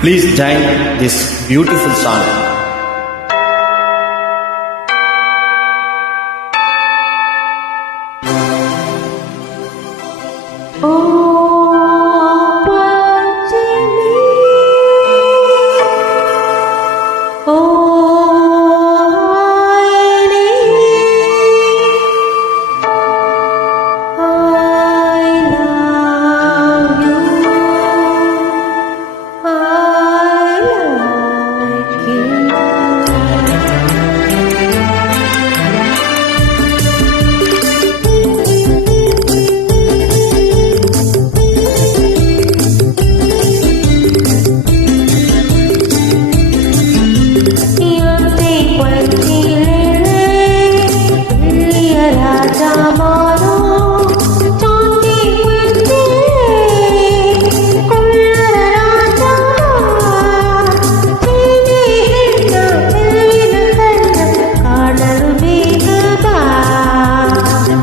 Please join this beautiful song.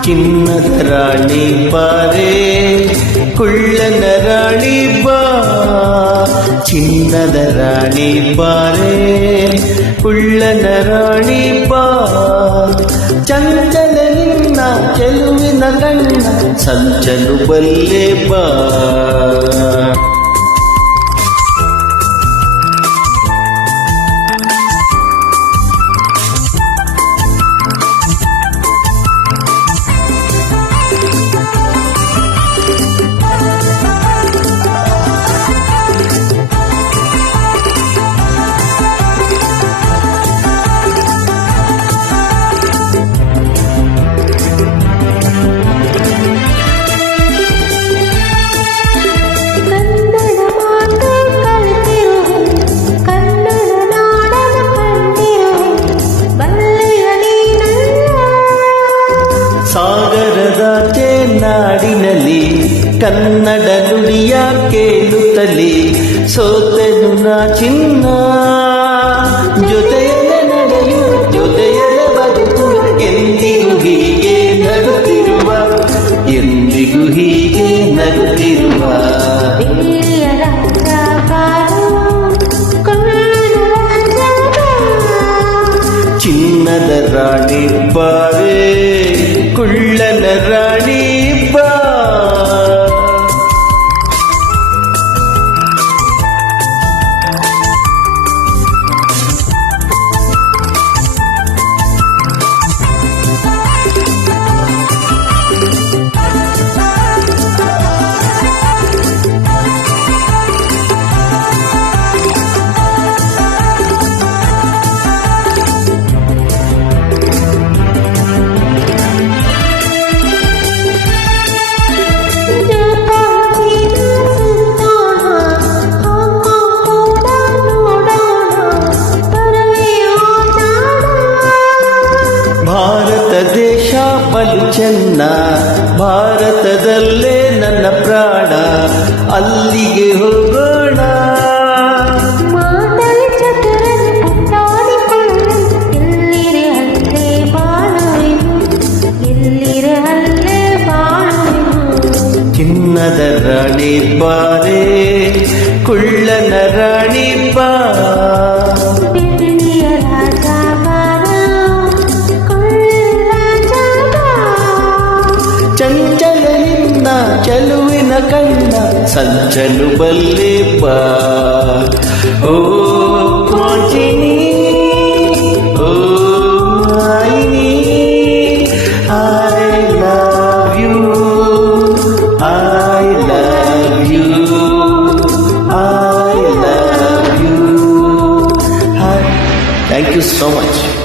ಚಿನ್ನದ ರಾಣಿ ಬಾರೆ ಕುಳ್ಳನ ರಾಣಿ ಬಾ, ಚಿನ್ನದ ರಾಣಿ ಬಾರೆ ಕುಳ್ಳನ ರಾಣಿ ಬಾ, ಚಂಚಲ ನಿನ್ನ ಚೆಲುವಿನ ಕಣ್ಣ ಸಂಚಲು ಬಲ್ಲೆ ಬಾ. ಸಾಗರದಾಚೆ ನಾಡಿನಲ್ಲಿ ಕನ್ನಡ ನುಡಿಯ ಕೇಳುತ್ತಲೇ ಸೋತೆನು ನಾ ಚಿನ್ನ, ಜೊತೆಯಲ್ಲೇ ನಡೆಯು ಜೊತೆಯಲ್ಲೇ ಬದುಕು, ಎಂದಿಗೂ ಹೀಗೆ ನಗುತ್ತಿರುವ, ಎಂದಿಗೂ ಹೀಗೆ ನಗುತ್ತಿರುವ. ಚಿನ್ನದ ರಾಣಿ ಬಾರೆ ಕುಳ್ಳನ ರಾಣಿ ಬಾ. ಭಾರತ ದೇಶ ಬಲು ಚೆನ್ನ, ಭಾರತದಲ್ಲೇ ನನ್ನ ಪ್ರಾಣ, ಅಲ್ಲಿಗೆ ಹೋಗೋಣ. ಚಿನ್ನದ ರಾಣಿ ಬಾರೆ ಕುಳ್ಳನ ರಾಣಿ ಬಾ, ಚಂಚಲ ನಿನ್ನ ಚೆಲುವಿನ ಕಣ್ಣ ಸಂಚಲು ಬಲ್ಲೆ ಬಾ. ಓ ಕಾಂಚಿನಿ, ಓ ಮಾಯಿನಿ, I love you, I love you, I love you. Thank you so much.